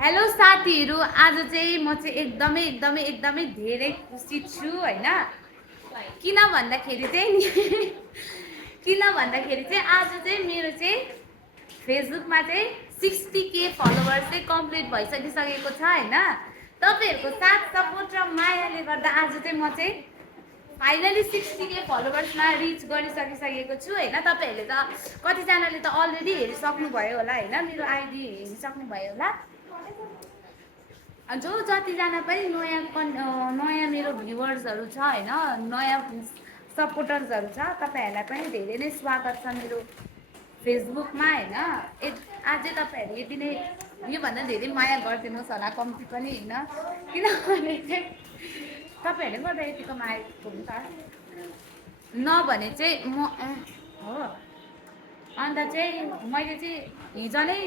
Hello साथीहरू, आज चाहिँ म चाहिँ एकदमै एकदमै एकदमै धेरै खुसी छु हैन। किन भन्दाखेरि चाहिँ नि किन भन्दाखेरि चाहिँ आज चाहिँ मेरो चाहिँ फेसबुकमा चाहिँ 60K फलोवर्स चाहिँ कम्प्लिट भइसकिसकेको छ हैन। तपाईहरुको साथ सपोर्ट र मायाले गर्दा आज चाहिँ म चाहिँ फाइनली 60K फलोवर्समा रिच गरिसकिसकेको छु हैन। तपाईहरुले त कतिजनाले त अलरेडी हेरिसक्नु भयो होला हैन, मेरो आइडी हेरिसक्नु भयो होला। जो जतिजना पनि नयाँ मेरो भ्युवर्सहरू छ हैन, नयाँ सपोर्टर्सहरू छ, तपाईहरुलाई पनि धेरै नै स्वागत छ मेरो फेसबुकमा हैन। अझै तपाईहरुले यति नै योभन्दा धेरै माया गरिदिनुहोस् होला, कम्ती पनि हैन, किनभने चाहिँ तपाईहरुले गर्दा यतिको माया हुन्छ नभने चाहिँ म हो। अन्त चाहिँ मैले चाहिँ हिजो नै